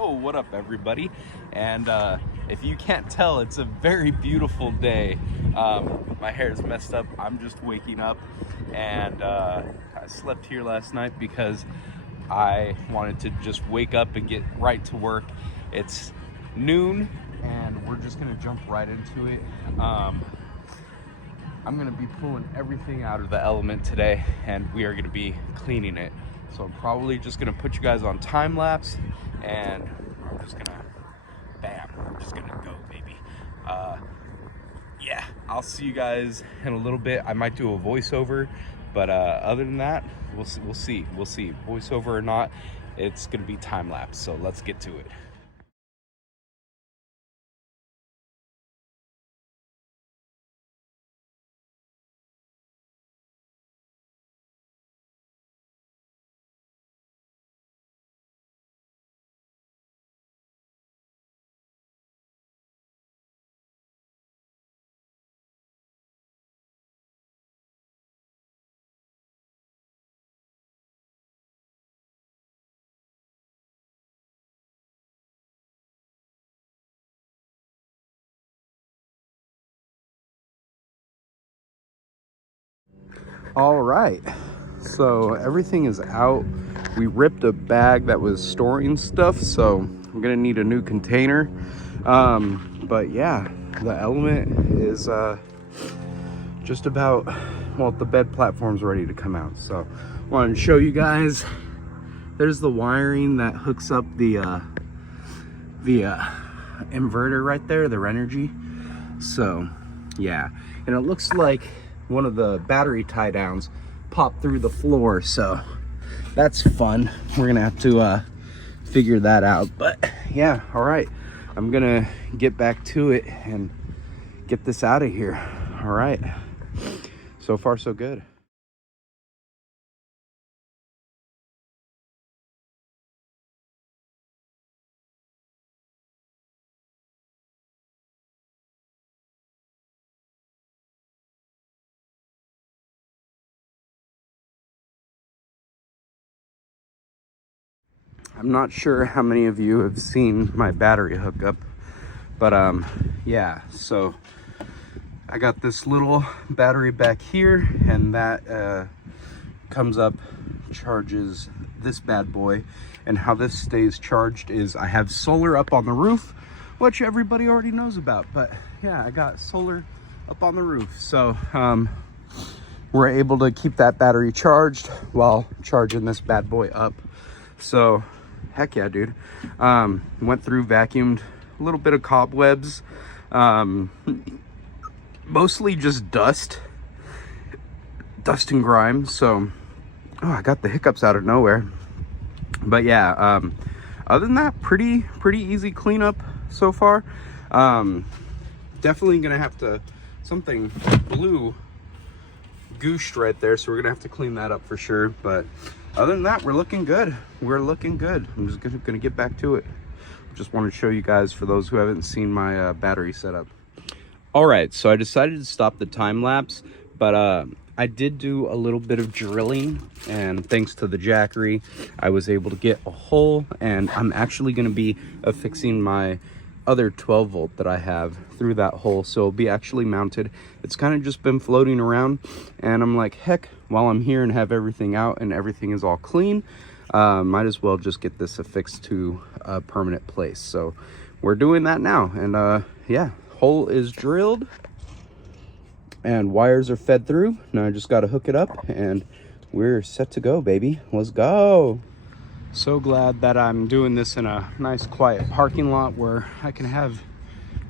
Yo, what up everybody? And if you can't tell, it's a very beautiful day. My hair is messed up. I'm just waking up, and I slept here last night because I wanted to just wake up and get right to work. It's noon and we're just gonna jump right into it. I'm gonna be pulling everything out of the element today, and we are gonna be cleaning it. So I'm probably just gonna put you guys on time lapse, and I'm just gonna, bam, I'm just gonna go, baby. Yeah, I'll see you guys in a little bit. I might do a voiceover, but other than that, we'll see. Voiceover or not, it's gonna be time lapse. So let's get to it. All right, so everything is out. We ripped a bag that was storing stuff, so I'm gonna need a new container. But yeah, the element is just about, well, the bed platform's ready to come out. So I wanted to show you guys. There's the wiring that hooks up the inverter right there, the Energy. So yeah, and it looks like one of the battery tie downs popped through the floor, so that's fun. We're gonna have to figure that out. But yeah, all right, I'm gonna get back to it and get this out of here. All right, so far so good. I'm not sure how many of you have seen my battery hookup, but yeah, so I got this little battery back here, and that comes up, charges this bad boy. And how this stays charged is I have solar up on the roof, which everybody already knows about, but yeah, I got solar up on the roof, so we're able to keep that battery charged while charging this bad boy up. So heck yeah, dude. Went through, vacuumed a little bit of cobwebs, mostly just dust and grime. So I got the hiccups out of nowhere. But yeah, other than that, pretty easy cleanup so far. Definitely gonna have to, something blue goosed right there, so we're gonna have to clean that up for sure. But other than that, we're looking good. I'm just gonna get back to it. Just want to show you guys, for those who haven't seen my battery setup. All right, so I decided to stop the time lapse, but I did do a little bit of drilling, and thanks to the jackery, I was able to get a hole, and I'm actually going to be affixing my other 12 volt that I have through that hole, so it'll be actually mounted. It's kind of just been floating around, and I'm like, heck, while I'm here and have everything out and everything is all clean, might as well just get this affixed to a permanent place. So we're doing that now, and yeah, hole is drilled and wires are fed through. Now I just got to hook it up and we're set to go, baby. Let's go. So glad that I'm doing this in a nice quiet parking lot where I can have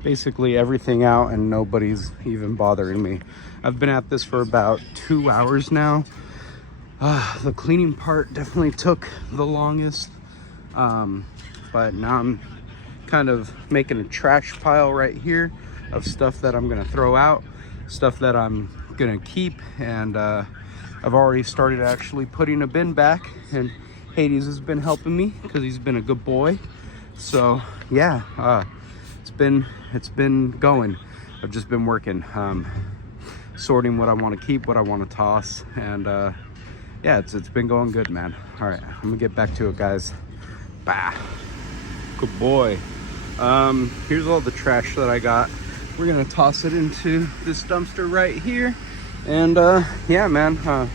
basically everything out and nobody's even bothering me. I've been at this for about 2 hours now. The cleaning part definitely took the longest, but now I'm kind of making a trash pile right here of stuff that I'm gonna throw out, stuff that I'm gonna keep, and I've already started actually putting a bin back, and Hades has been helping me because he's been a good boy. So yeah, it's been going. I've just been working, sorting what I want to keep, what I want to toss, and yeah, it's been going good, man. All right, I'm gonna get back to it, guys. Bye. Good boy. Here's all the trash that I got. We're gonna toss it into this dumpster right here. And yeah, man,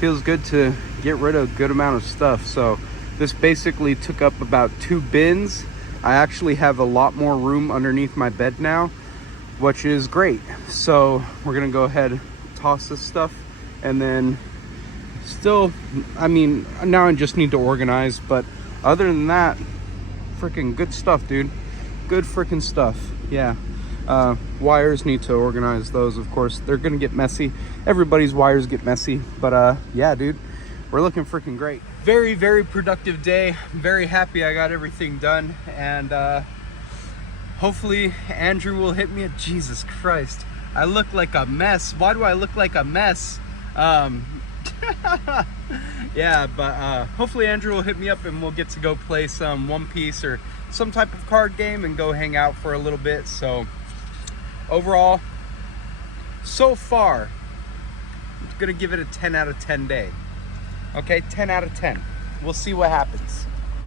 feels good to get rid of a good amount of stuff. So this basically took up about 2 bins. I actually have a lot more room underneath my bed now, which is great. So we're gonna go ahead and toss this stuff, and then still, I mean, now I just need to organize, but other than that, freaking good stuff, dude. Good freaking stuff. Yeah. Wires, need to organize those, of course. They're gonna get messy. Everybody's wires get messy, but yeah, dude, we're looking freaking great. Very, very productive day. I'm very happy I got everything done, and hopefully Andrew will hit me at, Jesus Christ, I look like a mess. Why do I look like a mess? Yeah, but hopefully Andrew will hit me up and we'll get to go play some One Piece or some type of card game and go hang out for a little bit. So overall, so far, I'm gonna give it a 10 out of 10 day. Okay, 10 out of 10. We'll see what happens.